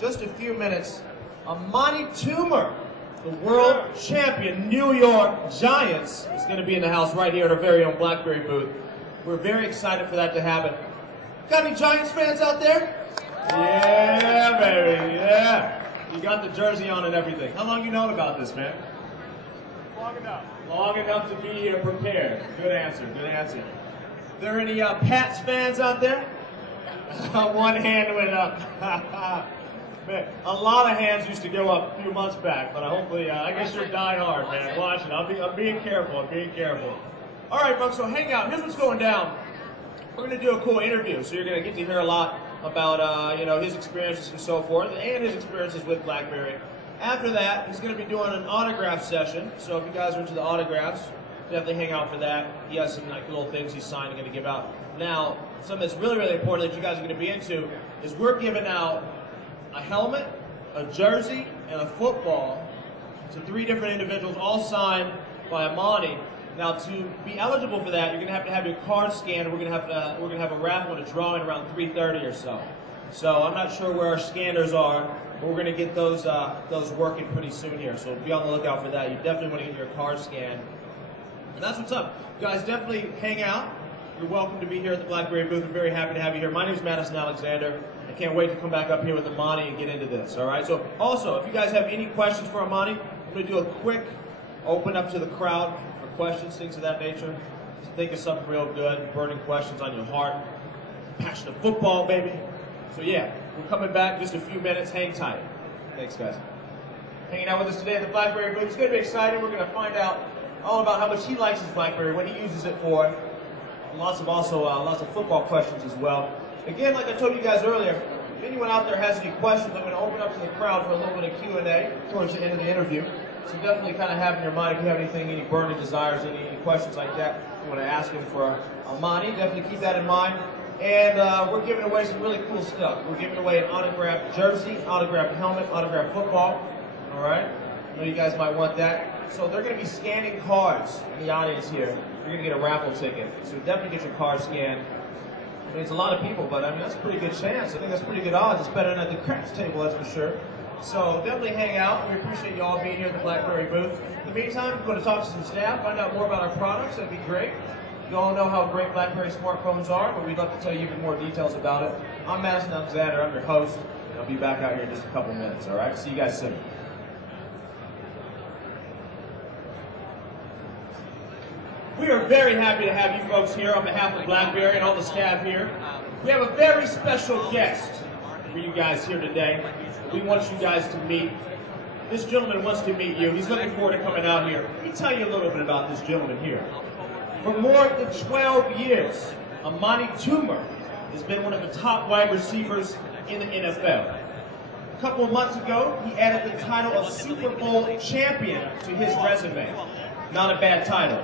just a few minutes, Amani Toomer, the world champion New York Giants, is going to be in the house right here at our very own Blackberry booth. We're very excited for that to happen. Got any Giants fans out there? Yeah, baby, yeah. You got the jersey on and everything. How long you known about this, man? Long enough. Long enough to be here prepared. Good answer, good answer. There any Pats fans out there? One hand went up. Man, a lot of hands used to go up a few months back, but hopefully, I guess you're dying hard, man. Watch it. I'm being careful. I'm being careful. All right, folks, so hang out. Here's what's going down. We're going to do a cool interview, so you're going to get to hear a lot about, you know, his experiences and so forth, and his experiences with Blackberry. After that, he's going to be doing an autograph session, so if you guys are into the autographs, definitely hang out for that. He has some like little things he's signed and going to give out. Now, something that's really, really important that you guys are going to be into is we're giving out a helmet, a jersey, and a football to 3 different individuals, all signed by Amani. Now, to be eligible for that, you're going to have your card scanned. We're going to have a raffle and a drawing around 3:30 or so. So I'm not sure where our scanners are, but we're going to get those working pretty soon here. So be on the lookout for that. You definitely want to get your card scanned. And that's what's up. You guys, definitely hang out. You're welcome to be here at the Blackberry booth. We're very happy to have you here. My name is Madison Alexander. I can't wait to come back up here with Amani and get into this, all right? So also, if you guys have any questions for Amani, I'm going to do a quick open up to the crowd for questions, things of that nature. Just think of something real good, burning questions on your heart. Passion of football, baby. So yeah, we're coming back in just a few minutes. Hang tight. Thanks, guys. Hanging out with us today at the Blackberry booth. It's going to be exciting. We're going to find out all about how much he likes his Blackberry, what he uses it for. Lots of football questions as well. Again, like I told you guys earlier, if anyone out there has any questions, I'm going to open up to the crowd for a little bit of Q&A towards the end of the interview. So definitely kind of have in your mind, if you have anything, any burning desires, any questions like that, you want to ask him for Amani, definitely keep that in mind. And we're giving away some really cool stuff. We're giving away an autographed jersey, autographed helmet, autographed football. All right? I know you guys might want that. So they're going to be scanning cards in the audience here. You're going to get a raffle ticket. So definitely get your card scanned. I mean, it's a lot of people, but I mean, that's a pretty good chance. I think that's pretty good odds. It's better than at the craps table, that's for sure. So definitely hang out. We appreciate you all being here at the Blackberry booth. In the meantime, we're going to talk to some staff, find out more about our products. That'd be great. You all know how great Blackberry smartphones are, but we'd love to tell you even more details about it. I'm Madison Alexander. I'm your host. I'll be back out here in just a couple minutes, all right? See you guys soon. We are very happy to have you folks here on behalf of Blackberry and all the staff here. We have a very special guest for you guys here today. We want you guys to meet. This gentleman wants to meet you. He's looking forward to coming out here. Let me tell you a little bit about this gentleman here. For more than 12 years, Amani Toomer has been one of the top wide receivers in the NFL. A couple of months ago, he added the title of Super Bowl champion to his resume. Not a bad title.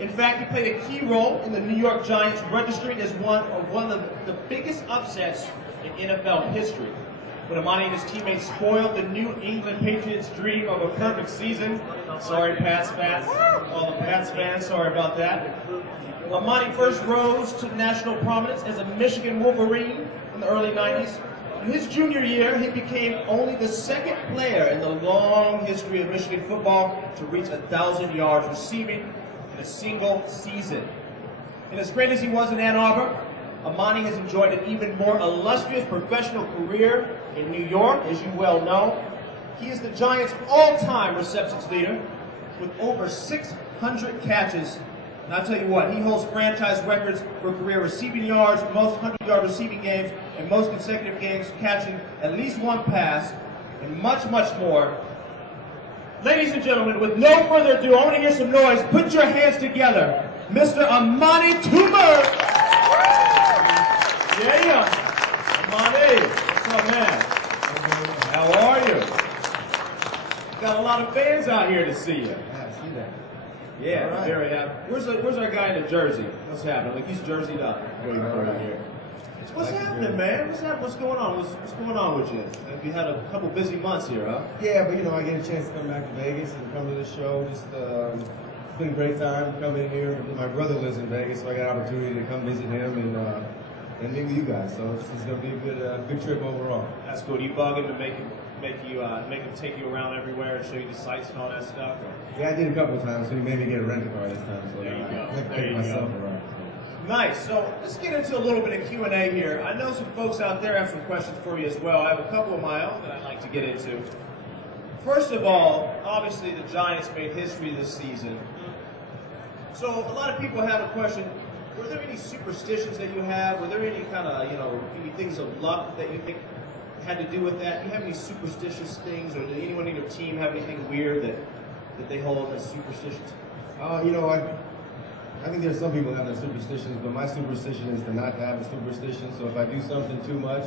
In fact, he played a key role in the New York Giants, registering as one of the biggest upsets in NFL history. When Amani and his teammates spoiled the New England Patriots' dream of a perfect season. Sorry, Pats fans. All the Pats fans, sorry about that. Amani first rose to national prominence as a Michigan Wolverine in the early 90s. In his junior year, he became only the 2nd player in the long history of Michigan football to reach 1,000 yards receiving in a single season. And as great as he was in Ann Arbor, Amani has enjoyed an even more illustrious professional career in New York, as you well know. He is the Giants' all-time receptions leader with over 600 catches. And I'll tell you what, he holds franchise records for career receiving yards, most 100-yard receiving games, and most consecutive games catching at least one pass, and much, much more. Ladies and gentlemen, with no further ado, I want to hear some noise. Put your hands together. Mr. Amani Toomer. Yeah. Amani, what's up, man? How are you? Got a lot of fans out here to see you. Yeah, I see that. Yeah, right. Very happy. Where's our guy in the jersey? What's happening? Like, he's jerseyed up. Waiting for you here. What's happening, man? What's going on? What's going on with you? You had a couple busy months here, huh? Yeah, but you know, I get a chance to come back to Vegas and come to the show. Just it's been a great time coming here. My brother lives in Vegas, so I got an opportunity to come visit him and and meet with you guys. So it's going to be a good trip overall. That's cool. Do you bug him to make him take you around everywhere and show you the sights and all that stuff? Or? Yeah, I did a couple of times, so he made me get a rental car this time. So there you go. I there you myself go. around. Nice. So let's get into a little bit of Q&A here. I know some folks out there have some questions for you as well. I have a couple of my own that I'd like to get into. First of all, obviously the Giants made history this season. So a lot of people have a question. Were there any superstitions that you have? Were there any kind of, any things of luck that you think had to do with that? Do you have any superstitious things, or did anyone in your team have anything weird that they hold as superstitions? I think there's some people that have their superstitions, but my superstition is to not have a superstition. So if I do something too much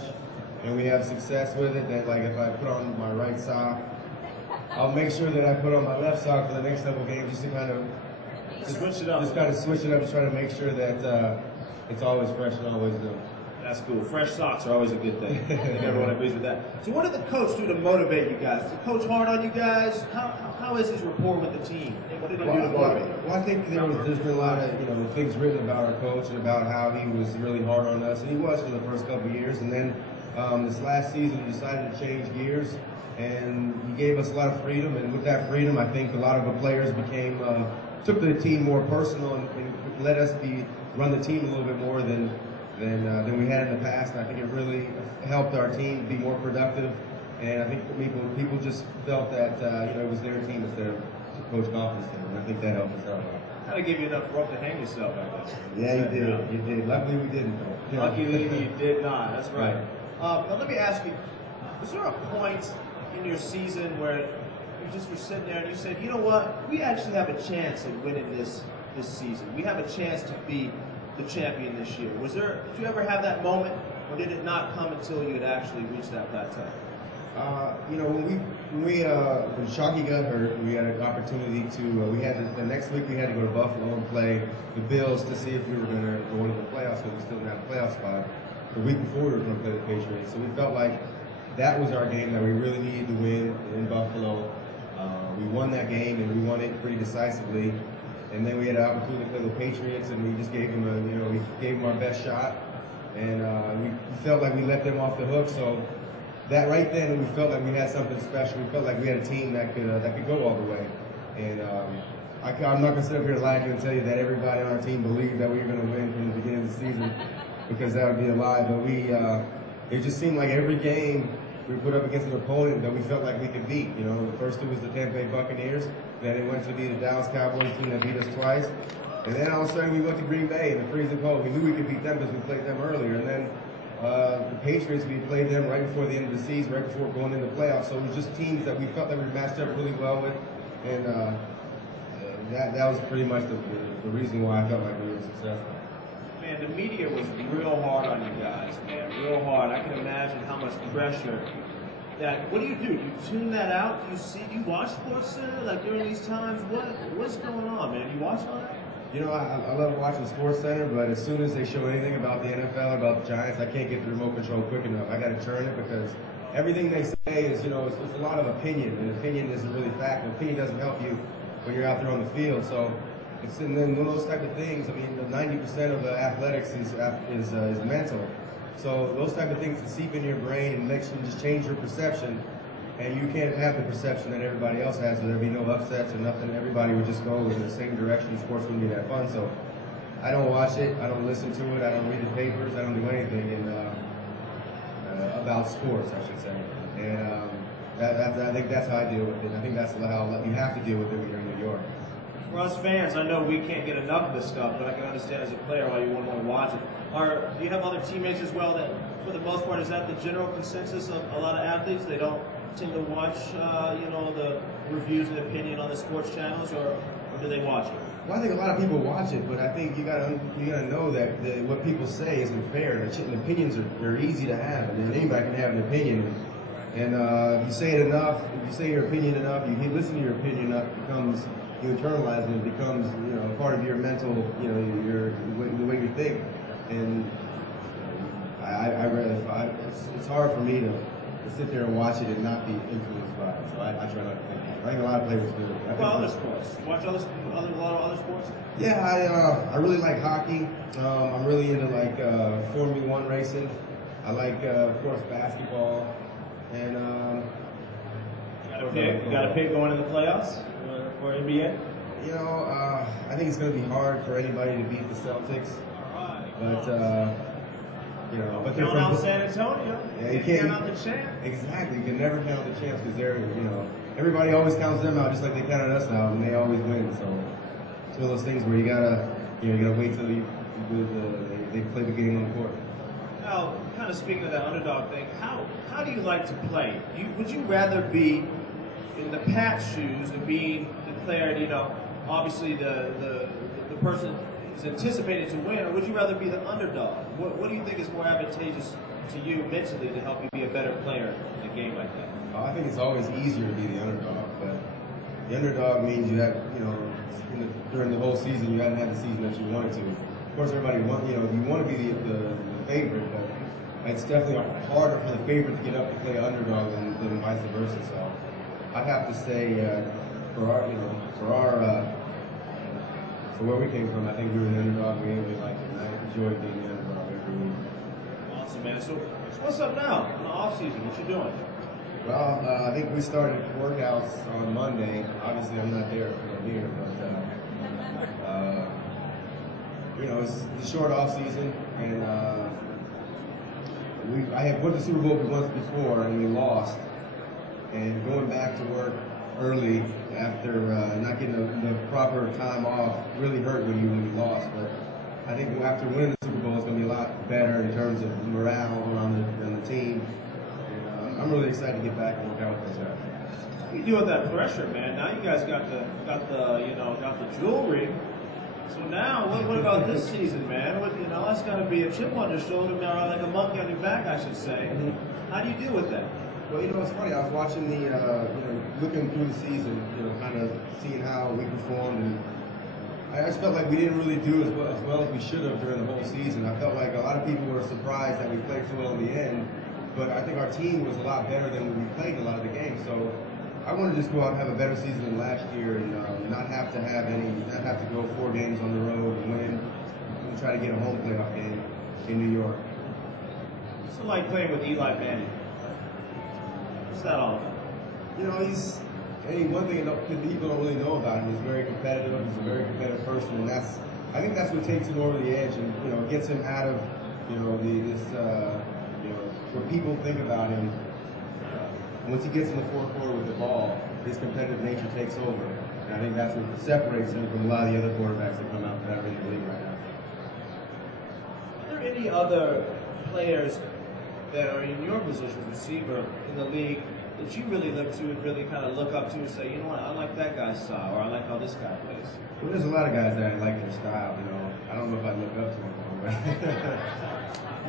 and we have success with it, then like if I put on my right sock, I'll make sure that I put on my left sock for the next couple games just to kind of switch it up. Just kind of switch it up to try to make sure that it's always fresh and always new. That's cool. Fresh socks are always a good thing. I think everyone agrees with that. So what did the coach do to motivate you guys? Did the coach hard on you guys? How is his rapport with the team? What did he do to motivate you? Well, I think there's been a lot of things written about our coach and about how he was really hard on us, and he was for the first couple of years. And then this last season, he decided to change gears, and he gave us a lot of freedom. And with that freedom, I think a lot of the players took the team more personal and let us run the team a little bit more than we had in the past. And I think it really helped our team be more productive. And I think people just felt that it was their team instead of Coach Coughlin's team. And I think that helped us out a lot. Kind of gave you enough rope to hang yourself, I guess. Yeah, you did. You did. Luckily, we didn't. Though. Luckily, you did not. That's right. Now, let me ask you: was there a point in your season where you just were sitting there and you said, "You know what? We actually have a chance at winning this season. We have a chance to be the champion this year." Did you ever have that moment, or did it not come until you had actually reached that plateau? When Shockey got hurt, we had an opportunity to. The next week we had to go to Buffalo and play the Bills to see if we were going to go into the playoffs, because we still didn't have a playoff spot. The week before we were going to play the Patriots, so we felt like that was our game that we really needed to win in Buffalo. We won that game, and we won it pretty decisively. And then we had an opportunity to play the Patriots, and we just gave them our best shot, and we felt like we let them off the hook. So that right then, we felt like we had something special. We felt like we had a team that could go all the way. And I'm not going to sit up here lying and tell you that everybody on our team believed that we were going to win from the beginning of the season, because that would be a lie. But it just seemed like every game we put up against an opponent that we felt like we could beat. First it was the Tampa Bay Buccaneers, then it went to be the Dallas Cowboys team that beat us twice, and then all of a sudden we went to Green Bay in the freezing cold. We knew we could beat them because we played them earlier, and then the Patriots, we played them right before the end of the season, right before going into the playoffs. So it was just teams that we felt that we matched up really well with, and that was pretty much the reason why I felt like we were successful. Man, the media was real hard on you guys, man, real hard. I can imagine how much pressure. What do? Do you tune that out? Do you watch SportsCenter like during these times? What's going on, man? Do you watch all that? I love watching SportsCenter, but as soon as they show anything about the NFL or about the Giants, I can't get the remote control quick enough. I got to turn it, because everything they say is, it's a lot of opinion, and opinion isn't really fact. And opinion doesn't help you when you're out there on the field. So and then one of those type of things. I mean, 90% of athletics is mental. So those type of things that seep in your brain and makes you just change your perception, and you can't have the perception that everybody else has, where there'd be no upsets or nothing. Everybody would just go in the same direction. Sports wouldn't be that fun. So I don't watch it. I don't listen to it. I don't read the papers. I don't do anything about sports, I should say. And I think that's how I deal with it. I think that's how you have to deal with it when you're in New York. For us fans, I know we can't get enough of this stuff, but I can understand as a player why you wouldn't want to watch it. Do you have other teammates as well that, for the most part, is that the general consensus of a lot of athletes? They don't tend to watch, the reviews and opinion on the sports channels, or do they watch it? Well, I think a lot of people watch it, but I think you gotta know that what people say isn't fair. And opinions are easy to have, and anybody can have an opinion. And if you say it enough, if you say your opinion enough, you listen to your opinion enough, you internalize it, and it becomes part of your mental, the way you think. And it's hard for me to sit there and watch it and not be influenced by it. So I try not to think. I think a lot of players do. What about other sports? You watch a lot of other sports? Yeah, I really like hockey. I'm really into like Formula One racing. I like, of course, basketball, and you got to pick going to the playoffs for NBA. You know, I think it's going to be hard for anybody to beat the Celtics, but you know, but they're count out San Antonio. Yeah, you can't count out the champ. Exactly, you can never count the champs because they're, you know, everybody always counts them out just like they counted us out, and they always win. So it's one of those things where you gotta wait till they play the game on the court. Now, kind of speaking of that underdog thing, how do you like to play? Would you rather be in the Pat's shoes and being declared, you know, obviously the person is anticipated to win, or would you rather be the underdog? What do you think is more advantageous to you mentally to help you be a better player in a game like that? I think it's always easier to be the underdog, but the underdog means you have, you know, during the whole season you haven't had the season that you wanted to. Of course, everybody wants, you know, you want to be the favorite, but it's definitely harder for the favorite to get up to play underdog than vice versa. So I'd have to say for where we came from, I think we were the underdog. We really liked it, and I enjoyed being the underdog every week. Awesome, man. So what's up now in the off season? What you doing? Well, I think we started workouts on Monday. Obviously, I'm not there here, but you know, it's a short off season, and I had won the Super Bowl once before, and we lost. And going back to work early after not getting the proper time off really hurt when you lost. But I think after winning the Super Bowl, it's going to be a lot better in terms of morale on the team. And I'm really excited to get back and work out with those guys. What do you do with that pressure, man? Now you guys got the jewelry. So now, what about this season, man? You know, that's got to be a chip on your shoulder, now, like a monkey on your back, I should say. How do you deal with that? Well, you know, it's funny. I was watching you know, looking through the season, you know, kind of seeing how we performed, and I just felt like we didn't really do as well as we should have during the whole season. I felt like a lot of people were surprised that we played so well in the end, but I think our team was a lot better than when we played in a lot of the games. So I want to just go out and have a better season than last year, and not have to go 4 games on the road and win, and try to get a home playoff game in New York. What's it like playing with Eli Manning? What's that all about? You know, one thing people don't really know about him. He's very competitive. He's a very competitive person, and I think that's what takes him over the edge, and you know, gets him out of what people think about him. Once he gets in the fourth quarter with the ball, his competitive nature takes over, and I think that's what separates him from a lot of the other quarterbacks that come out that are in the league right now. Are there any other players that are in your position, receiver, in the league, that you really look to and really kind of look up to and say, you know what, I like that guy's style, or I like how this guy plays? Well, there's a lot of guys that I like their style, you know. I don't know if I look up to them, but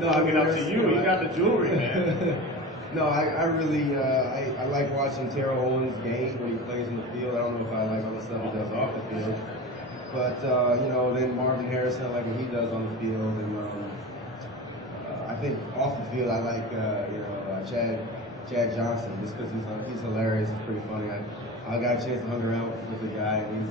no, I mean, up to you. You got the jewelry, man. No, I really I like watching Terrell Owens' game when he plays in the field. I don't know if I like all the stuff he does off the field, but you know, then Marvin Harrison, I like what he does on the field, and I think off the field I like Chad Johnson, just because he's hilarious, he's pretty funny. I got a chance to hang around with the guy, and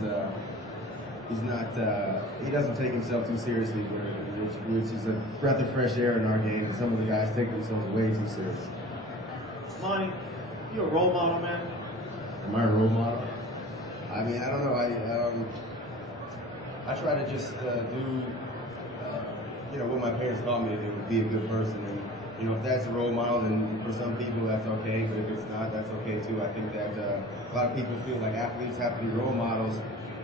he doesn't take himself too seriously, which is a breath of fresh air in our game, and some of the guys take themselves way too serious. Monty, you a role model, man? Am I a role model? I mean, I don't know. I try to just do what my parents taught me to do, be a good person. And you know, if that's a role model, then for some people that's okay. But if it's not, that's okay too. I think that a lot of people feel like athletes have to be role models,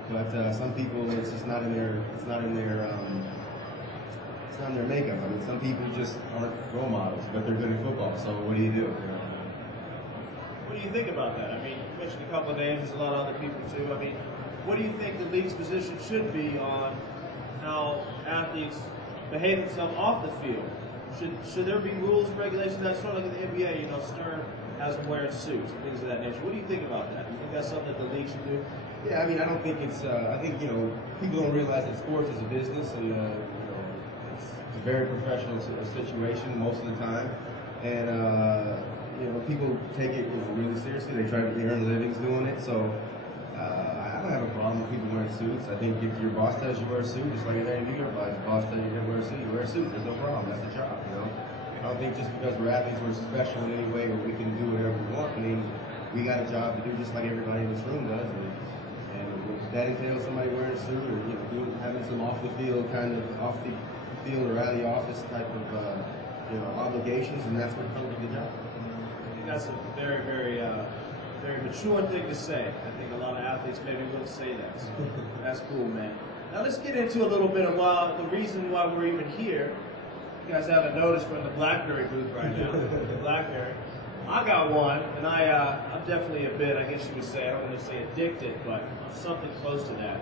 but some people it's just not in their makeup. I mean, some people just aren't role models, but they're good at football. So what do you do? What do you think about that? I mean, you mentioned a couple of names, there's a lot of other people too. I mean, what do you think the league's position should be on how athletes behave themselves off the field? Should there be rules and regulations that sort of like in the NBA, you know, Stern has them wearing suits and things of that nature? What do you think about that? Do you think that's something that the league should do? Yeah, I mean, I don't think it's, I think, you know, people don't realize that sports is a business, and, you know, it's a very professional situation most of the time. And, people take it really seriously. They earn livings doing it. So I don't have a problem with people wearing suits. I think if your boss tells you wear a suit, just like if any New York boss tells you to wear a suit, you wear a suit. There's no problem. That's the job, I don't think just because we're athletes we're special in any way, but we can do whatever we want. I mean, we got a job to do just like everybody in this room does. And if that entails somebody wearing a suit or having some off the field or out of the office type of obligations, and that's what comes with the job. I think that's a very, very, very mature thing to say. I think a lot of athletes maybe wouldn't say that. So that's cool, man. Now let's get into a little bit of the reason why we're even here. You guys haven't noticed we're in the Blackberry booth right now. The Blackberry. I got one, and I'm definitely a bit, I guess you would say, I don't want to say addicted, but I'm something close to that.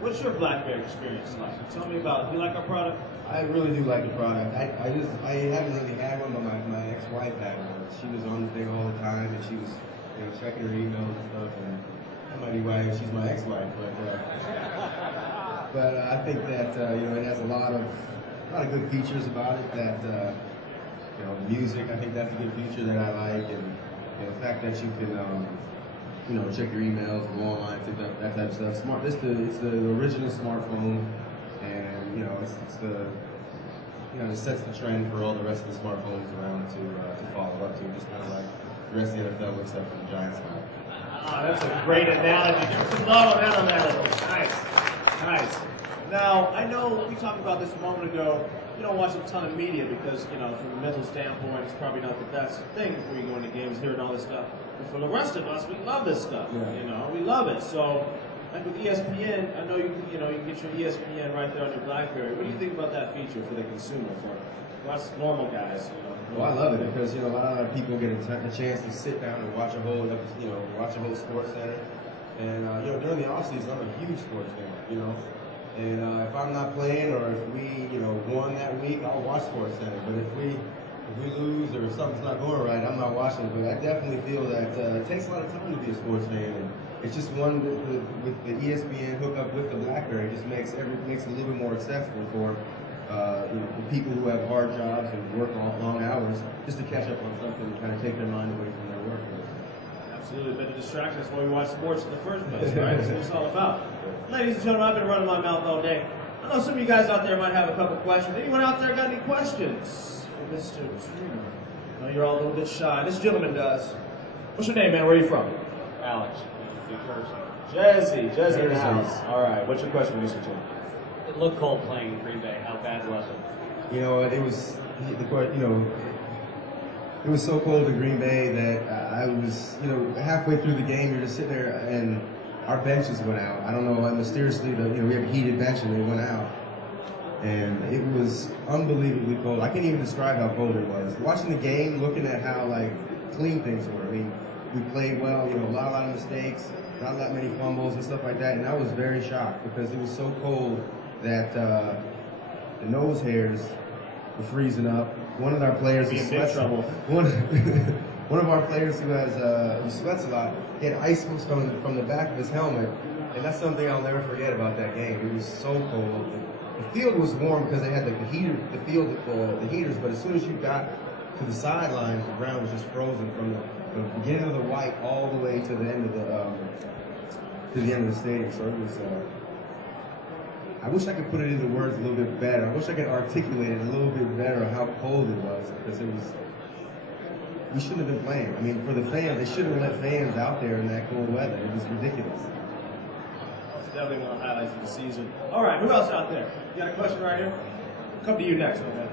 What's your Blackberry experience like? Tell me about it. Do you like our product? I really do like the product. I haven't really had one, but my ex-wife had one. She was on the thing all the time, and she was checking her emails and stuff. And that might be why she's my ex-wife, but I think that it has a lot of good features about it. That music, I think that's a good feature that I like, and the fact that you can check your emails, go online, that type of stuff. Smart. It's the original smartphone, and it sets the trend for all the rest of the smartphones around to follow up to, just kind of like the rest of the NFL looks up from the Giants now. Ah, that's a great analogy. Give us some love on that analogy. Nice. Now, I know we talked about this a moment ago. You don't watch a ton of media because, from a mental standpoint, it's probably not the best thing before you go into games, hearing all this stuff. But for the rest of us, we love this stuff. Yeah. We love it. So, like with ESPN, I know you can get your ESPN right there on your BlackBerry. What do you think about that feature for the consumer, for us normal guys? Well, I love it because a lot of people get a chance to sit down and watch a whole sports center. And during the off season, I'm a huge sports fan. And if I'm not playing or if we won that week, I'll watch Sports Center. But if we lose or if something's not going right, I'm not watching it. But I definitely feel that it takes a lot of time to be a sports fan. And it's just one with the ESPN hookup with the BlackBerry just makes it a little bit more accessible for people who have hard jobs and work long hours just to catch up on something and kind of take their mind away from their work. Absolutely, been a distraction. That's why we watch sports in the first place, right? That's what it's all about. Ladies and gentlemen, I've been running my mouth all day. I know some of you guys out there might have a couple questions. Anyone out there got any questions for Mr. Toomer? I know you're all a little bit shy. This gentleman does. What's your name, man? Where are you from? Alex, New Jersey. Jesse in the house. All right, what's your question, Mr. Toomer? It looked cold playing in Green Bay. How bad was it? It was so cold in Green Bay that I was, halfway through the game, you're just sitting there and our benches went out. I don't know, mysteriously, we have a heated bench and they went out. And it was unbelievably cold. I can't even describe how cold it was. Watching the game, looking at how, clean things were. I mean, we played well, a lot of mistakes, not that many fumbles and stuff like that. And I was very shocked because it was so cold that the nose hairs were freezing up. One of our players who sweats one of our players who sweats a lot, he had icicles from the back of his helmet, and that's something I'll never forget about that game. It was so cold. The field was warm because they had the heaters, but as soon as you got to the sidelines, the ground was just frozen from the beginning of the white all the way to the end of the stadium. So it was. I wish I could put it into words a little bit better. I wish I could articulate it a little bit better how cold it was, because we shouldn't have been playing. I mean, for the fans, they shouldn't have let fans out there in that cold weather. It was ridiculous. That's definitely one of the highlights of the season. All right, who else out there? You got a question right here? Come to you next, okay?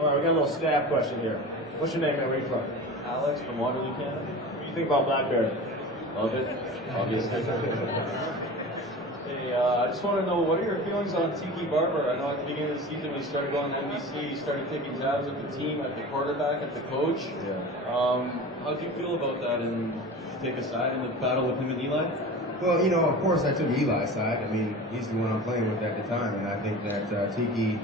All right, we got a little stab question here. What's your name, man? Where are you from? Alex from Waterloo, Canada. What do you think about Blackberry? Love it, obviously. Hey, I just want to know, what are your feelings on Tiki Barber? I know at the beginning of the season when he started going to NBC, he started taking tabs at the team, at the quarterback, at the coach. Yeah. How do you feel about that, and take a side in the battle with him and Eli? Well, of course I took Eli's side. I mean, he's the one I'm playing with at the time, and I think that Tiki,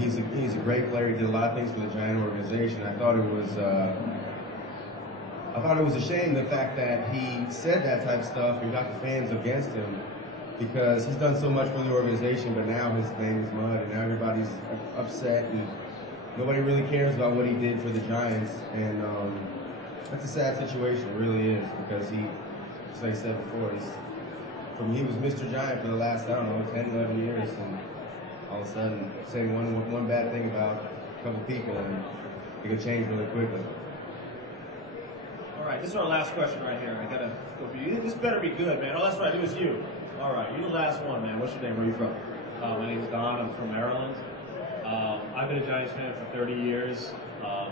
he's a great player. He did a lot of things for the Giant organization. I thought it was a shame the fact that he said that type of stuff and got the fans against him, because he's done so much for the organization, but now his name is mud, and now everybody's upset. And nobody really cares about what he did for the Giants, and that's a sad situation. It really is, because he, as I said before, he was Mr. Giant for the last, I don't know, 10, 11 years, and all of a sudden say one bad thing about a couple people, and it could change really quickly. All right, this is our last question right here. I gotta go for you. This better be good, man. Oh, that's right, it was you. All right, you're the last one, man. What's your name? Where are you from? My name's Don. I'm from Maryland. I've been a Giants fan for 30 years.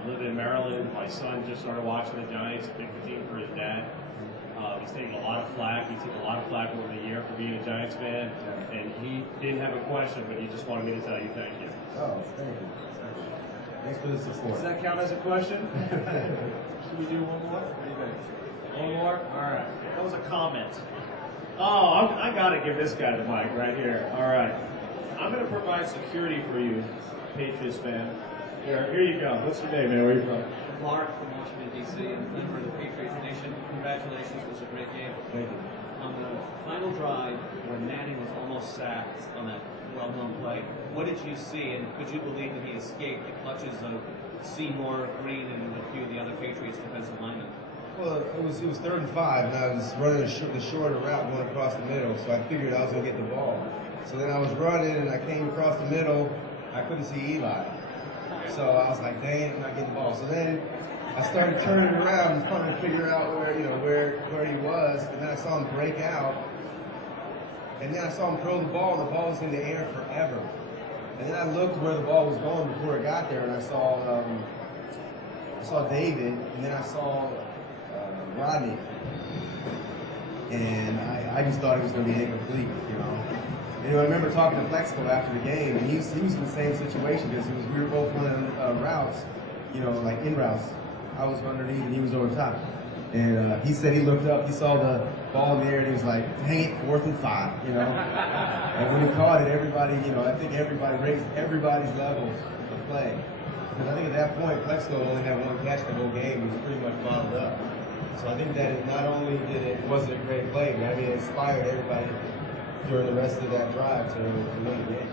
Lived in Maryland. My son just started watching the Giants. Picked the team for his dad. He's taken a lot of flack. He took a lot of flack over the year for being a Giants fan. And he didn't have a question, but he just wanted me to tell you thank you. Oh, thank you. Thanks for the support. Does that count as a question? Should we do one more? What do you think? One more? All right. That was a comment. Oh, I gotta give this guy the mic right here. All right. I'm gonna provide security for you, Patriots fan. Here you go. What's your name, man? Where are you from? Mark from Washington, D.C., and a member of the Patriots Nation. Congratulations. It was a great game. Thank you. On the final drive, where Manning was almost sacked on that well-known play, what did you see, and could you believe that he escaped the clutches of Seymour, Green, and a few of the other Patriots defensive linemen? Well, it was 3rd and 5, and I was running the shorter route going across the middle, so I figured I was going to get the ball. So then I was running, and I came across the middle. I couldn't see Eli. So I was like, dang, I'm not getting the ball. So then I started turning around and trying to figure out where he was, and then I saw him break out. And then I saw him throw the ball, and the ball was in the air forever. And then I looked where the ball was going before it got there, and I saw David, and then I saw Rodney, and I just thought it was going to be incomplete, you know. And I remember talking to Plexico after the game, and he was in the same situation, because we were both running routes, you know, like in routes. I was underneath and he was over top. And he said he looked up, he saw the ball in the air, and he was like, dang it, 4th and 5, you know. And when he caught it, everybody, you know, I think everybody raised everybody's level of play. Because I think at that point, Plexico only had one catch the whole game, and was pretty much bottled up. So I think that it not only wasn't a great play, but I mean, it inspired everybody during the rest of that drive to win the game.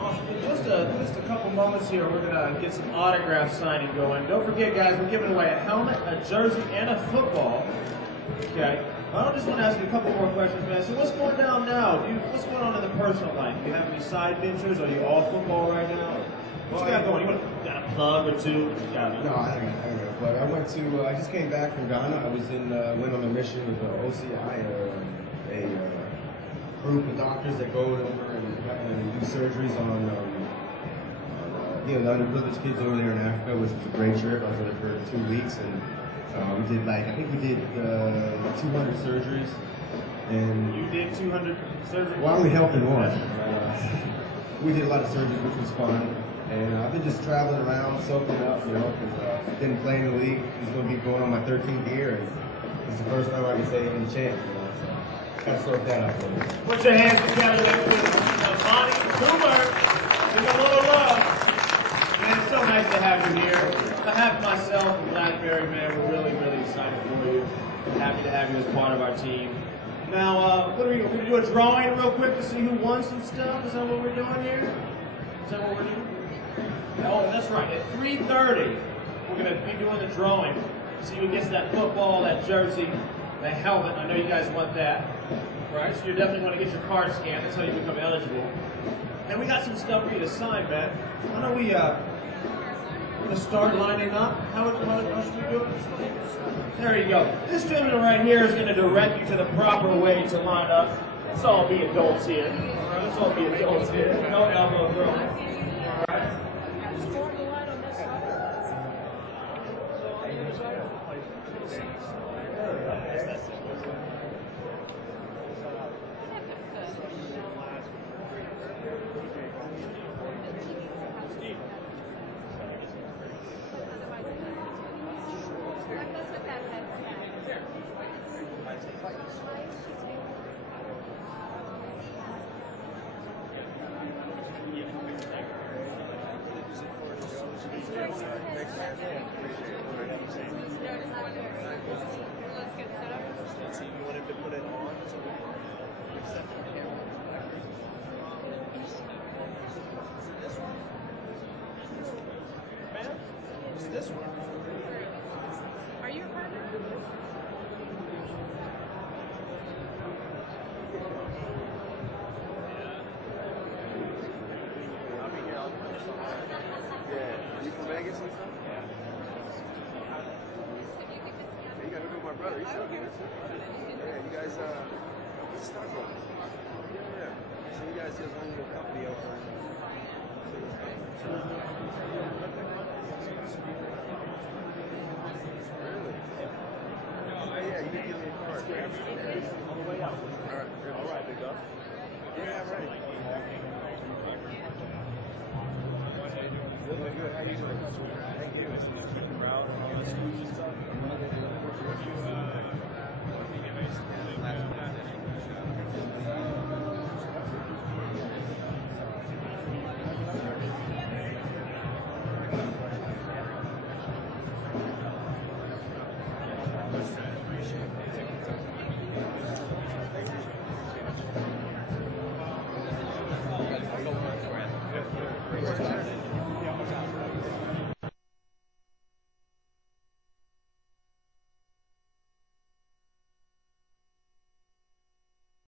Awesome. In just a couple moments here, we're going to get some autograph signing going. Don't forget, guys, we're giving away a helmet, a jersey, and a football. Okay. I just want to ask you a couple more questions, man. So what's going down now? What's going on in the personal life? Do you have any side ventures? Are you all football right now? What you got going? You got a plug or two? No, I ain't got a plug. I just came back from Ghana. I was went on a mission with the OCI, a group of doctors that go over and do surgeries on the underprivileged kids over there in Africa, which was a great trip. I was there for 2 weeks, and we did 200 surgeries. And you did 200 surgeries? Well, I only helped in one. We did a lot of surgeries, which was fun. And I've been just traveling around, soaking up, you know, because didn't play in the league. He's going to be going on my 13th year, and it's the first time I can say I'm the champ, you know, so got to sort that out for me. Put your hands together with Amani Toomer. Give him a little love. Man, it's so nice to have you here. On behalf of myself and Blackberry, man, we're really, really excited for you. We're happy to have you as part of our team. Now, what are we going to do? A drawing real quick to see who won some stuff? Is that what we're doing here? Is that what we're doing? Oh, that's right. At 3:30, we're going to be doing the drawing. See who gets that football, that jersey, the helmet. I know you guys want that, right? So you definitely want to get your card scanned. That's how you become eligible. And we got some stuff for you to sign, man. Why don't we we're going to start lining up? How should we do it? There you go. This gentleman right here is going to direct you to the proper way to line up. Let's all be adults here. All right, let's all be adults here. No elbow throw. All right. this one. Are you a partner? Yeah, you from Vegas and stuff? Yeah, you gotta go with my brother. He's from Vegas. Yeah, you guys, what's the stock going? Yeah. So you guys just own your company over in Really? Oh, yeah, you can give me a card. On the way out. All right, big dog. Yeah, right. Really good. How you doing? Thank you.